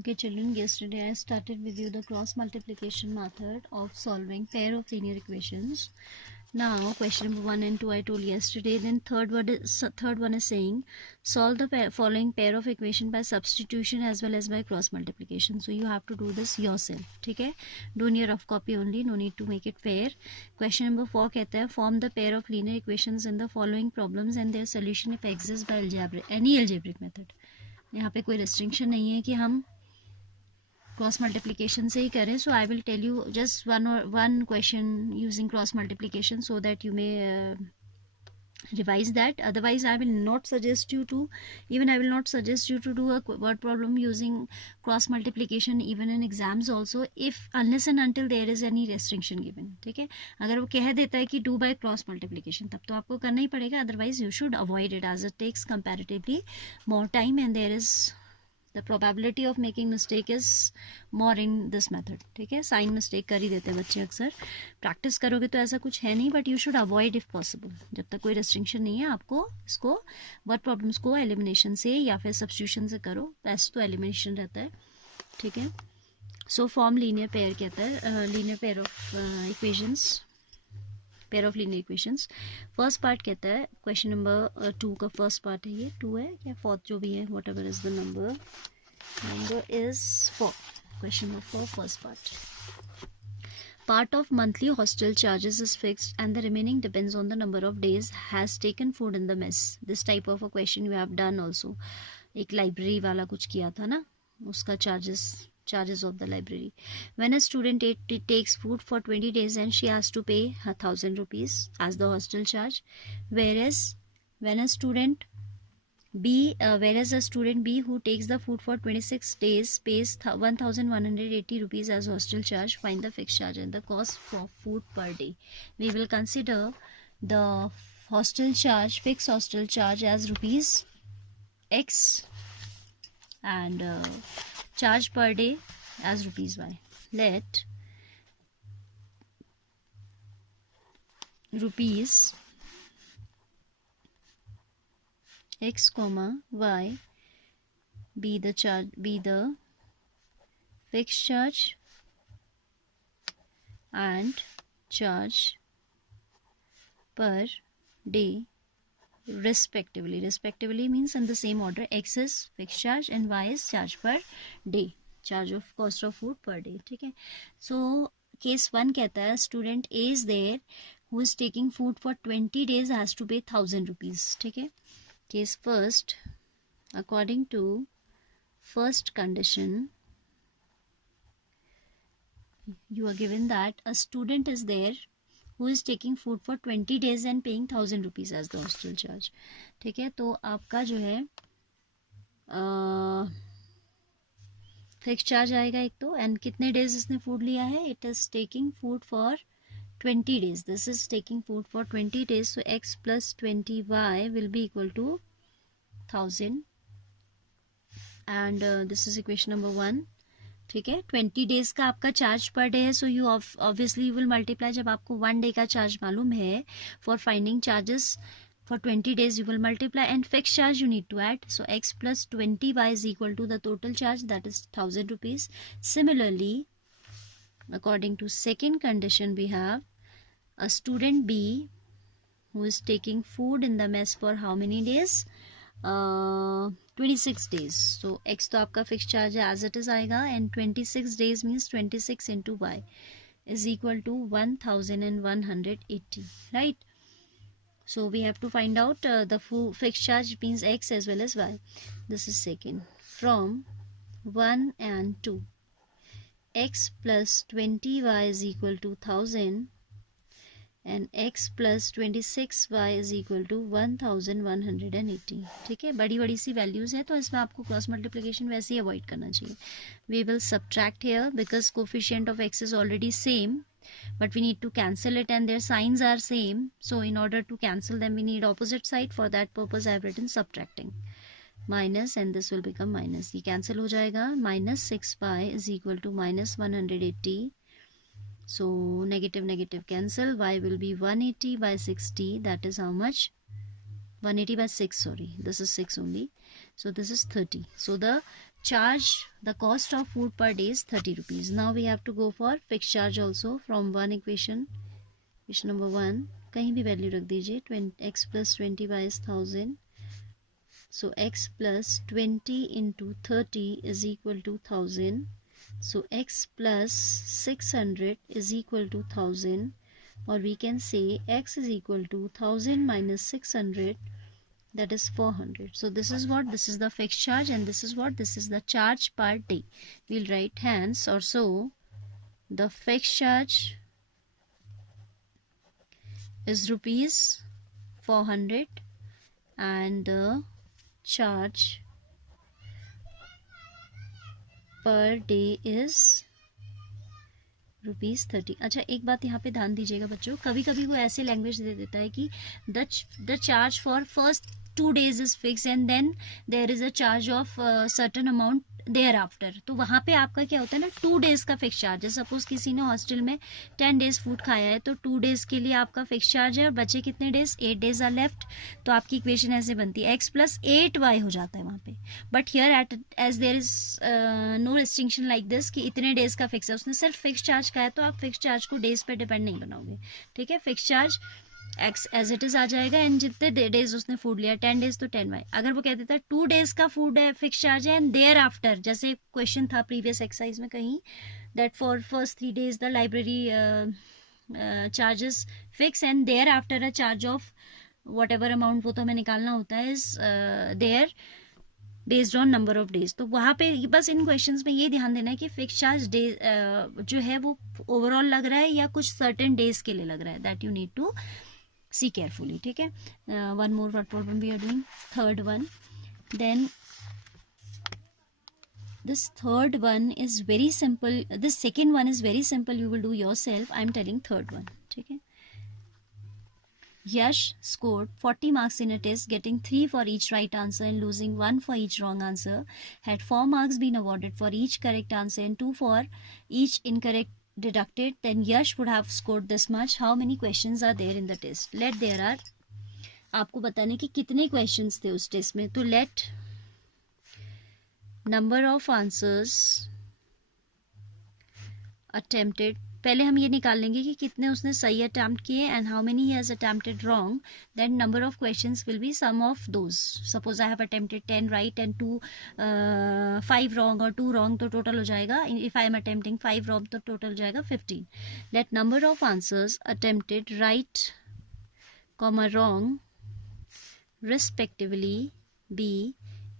Okay children, yesterday I started with you the cross multiplication method of solving pair of linear equations. Now question number 1 and 2 I told yesterday. Then third one is saying solve the following pair of equation by substitution as well as by cross multiplication. So you have to do this yourself. Okay, do in your rough copy only, no need to make it fair. Question number 4 कहता है form the pair of linear equations in the following problems and their solution if exists by any algebraic method. यहाँ पे कोई restriction नहीं है कि हम cross multiplication से ही करें. So I will tell you just one question using cross multiplication so that you may revise that. Otherwise I will not suggest you to do a word problem using cross multiplication even in exams also, if unless and until there is any restriction given. ठीक है, अगर वो कह देता है कि do by cross multiplication तब तो आपको करना ही पड़ेगा, otherwise you should avoid it as it takes comparatively more time and there is the probability of making mistake is more in this method. ठीक है, साइन मिस्टेक कर ही देते हैं बच्चे अक्सर. प्रैक्टिस करोगे तो ऐसा कुछ है नहीं, but you should avoid if possible. जब तक कोई रेस्ट्रिक्शन नहीं है आपको इसको वर्ड प्रॉब्लम्स को एलिमिनेशन से या फिर सब्स्टिट्यूशन से करो. बेस्ट तो एलिमिनेशन रहता है. ठीक है, सो फॉर्म लीनियर पेयर कहता है, linear pair of equations, pair of linear equations. First part कहता है क्वेश्चन नंबर 2 का फर्स्ट पार्ट है, ये 2 है या 4 जो भी है, what ever is the number is 4. Question number 4 first part of monthly hostel charges is fixed and the remaining depends on the number of days has taken food in the mess. This type of a question you have done also. एक लाइब्रेरी वाला कुछ किया था ना, उसका charges of the library. When a student takes food for 20 days and she has to pay 1,000 rupees as the hostel charge, whereas a student B who takes the food for 26 days pays 1,180 rupees as hostel charge. Find the fixed charge and the cost for food per day. We will consider the fixed hostel charge as rupees X and charge per day as rupees Y. Let rupees X comma Y be the fixed charge and charge per day respectively. Respectively means in the same order. X is fixed charge and Y is charge per day, charge of cost of food per day. ठीक है, so case 1 कहता है student A is there who is taking food for 20 days has to pay 1,000 rupees. ठीक है, case first, according to first condition, you are given that a student is there who is taking food for 20 days and paying 1,000 rupees as the hostel charge. ठीक है, तो आपका जो है fix charge आएगा एक तो, एंड कितने डेज इसने फूड लिया है, it is taking food for 20 days. This is taking food for 20 days. So X plus 20Y will be equal to 1,000 and this is equation number 1. ठीक है, 20 days का आपका चार्ज पर डे है. So you obviously you will multiply. जब आपको 1 day का चार्ज मालूम है, for finding charges for 20 days you will multiply and fixed charge you need to add. So X plus 20Y is equal to the total charge, that is 1,000 rupees. Similarly, according to second condition, we have a student B who is taking food in the mess for how many days? 26 days. So X तो आपका fixed charge है as it is आएगा, and 26 days means 26 into Y is equal to 1,180, right? So we have to find out the fixed charge means X as well as Y. This is second. From 1 and 2, X plus 20Y is equal to 1,000 and X plus 26Y is equal to 1,180. ठीक है, बड़ी बड़ी सी वैल्यूज़ है तो इसमें आपको cross multiplication वैसे ही avoid करना चाहिए. We will subtract here because coefficient of X is already same, but we need to cancel it and their signs are same. So in order to cancel them we need opposite side. For that purpose I have written subtracting minus and this will become minus. ये cancel हो जाएगा. Minus 6y is equal to minus 180. So negative cancel. Y will be 180 by 60. That is how much? 180 by 6, sorry. This is 6 only. So this is 30. So the charge, the cost of food per day is 30 rupees. Now we have to go for fixed charge also from one equation number 1. कहीं भी वैल्यू रख दीजिए. x plus 20y is 1000. So x plus 20 into 30 is equal to 1000. So x plus 600 is equal to 1000, or we can say x is equal to 1000 minus 600, that is 400. So this is what, this is the fixed charge, and this is what, this is the charge per day. We'll write hence, or so the fixed charge is rupees 400 and the charge per day is ₹30. अच्छा, एक बात यहाँ पे ध्यान दीजिएगा बच्चों, कभी कभी वो ऐसे लैंग्वेज दे देता है कि the charge for first 2 days is fix and then there is a charge of certain amount thereafter. तो वहाँ पे आपका क्या होता है ना, 2 days का फिक्स चार्ज है. सपोज किसी ने हॉस्टल में 10 days फूड खाया है, तो 2 days के लिए आपका फिक्स चार्ज है, और बचे कितने डेज, 8 days आर लेफ्ट. तो आपकी इक्वेशन ऐसे बनती है, x plus 8y हो जाता है वहाँ पे. But here as there is no restriction like this कि इतने डेज का फिक्स है, उसने सिर्फ फिक्स चार्ज का है, तो आप फिक्स चार्ज को डेज पे डिपेंड नहीं बनाओगे. ठीक है, fix charge X as it is आ जाएगा, एंड जितने डेज उसने फूड लिया, 10 days तो 10y. अगर वो कह देता है 2 days का फूड है, फिक्स चार्ज है, एंड देयर आफ्टर, जैसे क्वेश्चन था प्रीवियस एक्सरसाइज में कहीं, that for first 3 days the library charges fix and thereafter a charge of whatever amount, वो तो हमें निकालना होता है, is there based on number of days. तो वहाँ पे बस इन क्वेश्चंस में ये ध्यान देना है कि फिक्स चार्ज डे जो है वो ओवरऑल लग रहा है या कुछ सर्टेन डेज के लिए लग रहा है, that you need to see carefully. ठीक है, one more word problem we are doing, third one. Then this third one is very simple, this second one is very simple, you will do yourself. I am telling third one. ठीक है, Yash scored 40 marks in a test, getting 3 for each right answer and losing 1 for each wrong answer. Had 4 marks been awarded for each correct answer and 2 for each incorrect deducted, then Yash would have scored this much. How many questions are there in the test? Let there are, आपको बताने कि कितने questions थे उस टेस्ट में. तो let number of answers attempted, पहले हम ये निकाल लेंगे कि कितने उसने सही अटैम्प्ट किए, and how many he has attempted wrong. Then number of questions will be sum of those. Suppose I have attempted 10 right and 5 wrong और 2 रॉन्ग, तो टोटल हो जाएगा, if I am attempting 5 wrong तो total हो जाएगा 15. Let number of answers attempted right comma wrong respectively be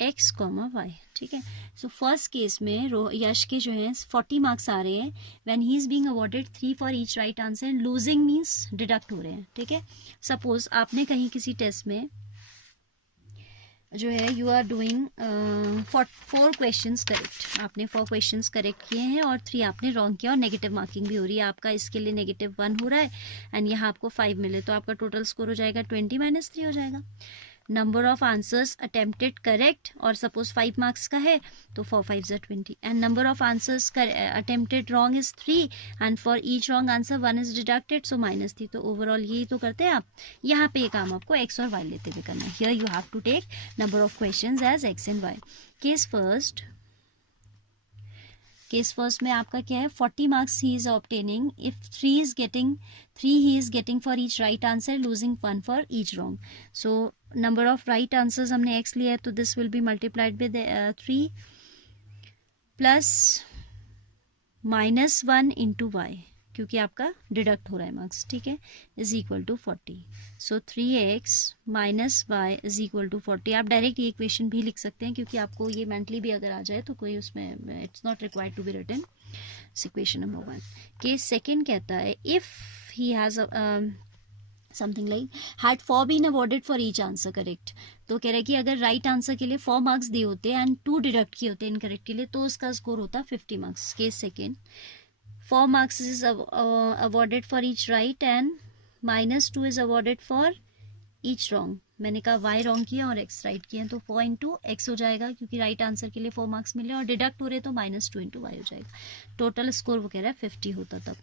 x, y. ठीक है, so first case में यश के जो है 40 मार्क्स आ रहे हैं, when he is being awarded 3 for each right answer, and losing means deduct हो रहे हैं. ठीक है, सपोज आपने कहीं किसी टेस्ट में जो है you are doing 4 questions correct, आपने 4 क्वेश्चंस करेक्ट किए हैं और 3 आपने रॉन्ग किया, और नेगेटिव मार्किंग भी हो रही है आपका, इसके लिए -1 हो रहा है, एंड यहाँ आपको 5 मिले, तो आपका टोटल स्कोर हो जाएगा 20 - 3 हो जाएगा. Number of answers attempted correct, और सपोज 5 मार्क्स का है तो 4 5 = 20, and number of answers attempted wrong is 3, and for each wrong answer 1 is deducted, so -3. तो ओवरऑल यही तो करते हैं आप. यहाँ पे ये काम आपको x और y लेते हुए करना है. Here you have to take number of questions as x and y. Case first में आपका क्या है, 40 marks he is obtaining if 3 he is getting for each right answer, losing 1 for each wrong. So number of right answers हमने x लिया है, तो this will be multiplied with 3 plus -1 into y, क्योंकि आपका डिडक्ट हो रहा है मार्क्स. ठीक है, is equal to 40. So 3x - y is equal to 40. आप डायरेक्ट ये इक्वेशन भी लिख सकते हैं, क्योंकि आपको ये मेंटली भी अगर आ जाए तो कोई उसमें it's not required to be written. Equation number 1. Case second कहता है if he has something like had 4 been awarded for each answer correct. तो कह रहा है कि अगर राइट आंसर के लिए 4 मार्क्स दिए होते एंड 2 डिडक्ट किए होते इनकरेक्ट के लिए, तो उसका स्कोर होता 50 marks. Case second, 4 marks is awarded for each right and -2 is awarded for each wrong. मैंने कहा y रॉन्ग किया और x राइट किया, तो 4 into x हो जाएगा, क्योंकि राइट आंसर के लिए 4 मार्क्स मिले और डिडक्ट हो रहे तो -2 into y हो जाएगा. टोटल स्कोर वो कह रहा है 50 होता तब.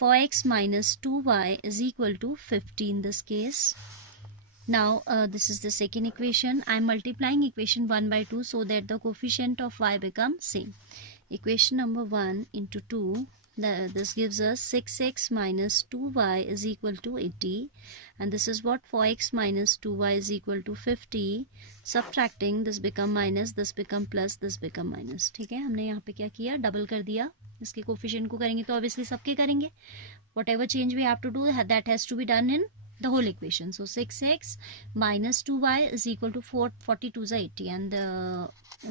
4x - 2y is equal to 50 in this case. Now this is the second equation. I am multiplying equation 1 by 2 so that the coefficient of y become same. Equation number 1 into 2, this gives us 6x minus 2y is equal to 80, and this is what 4x minus 2y is equal to 50. Subtracting, this become minus, this become plus, this become minus. ठीक है, हमने यहाँ पे क्या किया, डबल कर दिया. इसके कोफिशिएंट को करेंगे तो ऑब्वियसली सबके करेंगे. Whatever change we have to do, that has to be done in the whole equation. So 6x minus 2y is equal to 42 is 80, and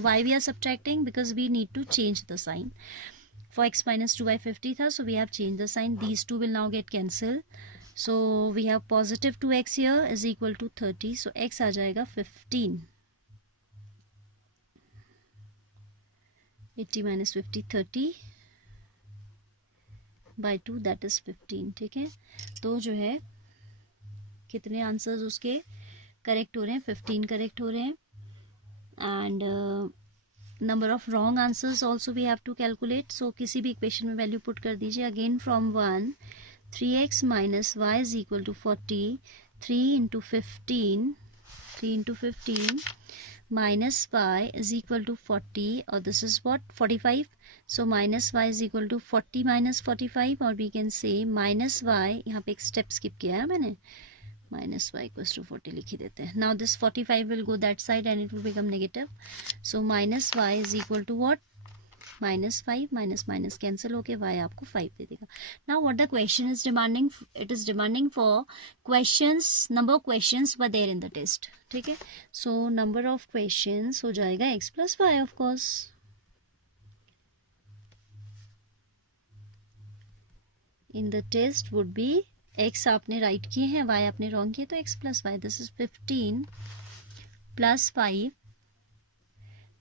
why we are subtracting, because we need to change the sign. For x minus 2y 50 tha, so we have changed the sign. These two will now get cancelled. So we have positive 2x here is equal to 30. So x आ जाएगा 15. 80 minus 50 30 by 2, that is 15. ठीक है, तो जो है कितने आंसर्स उसके करेक्ट हो रहे हैं, 15 करेक्ट हो रहे हैं. And number of wrong answers also we have to calculate. So किसी भी इक्वेशन में वैल्यू पुट कर दीजिए. Again from 1, 3x minus y is equal to 40, 3 into 15 minus y is equal to 40, or this is what, 45. So minus y is equal to 40 minus 45, or we can say minus y, यहाँ पे एक step skip किया है मैंने, minus y equals to 40 लिख ही देते हैं. Now this 45 will go that side and it will become negative. So minus y is equal to what, minus 5, minus minus cancel होके y आपको 5 दे देगा. Now what the question is demanding, it is demanding for questions, number of questions were there in the test. ठीक है, so number of questions हो जाएगा x plus y of course. In the test would be x आपने राइट किए हैं, y आपने रॉन्ग किए, तो x plus y, this is 15 plus 5,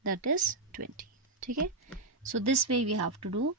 that is 20. ठीक है, so this way we have to do.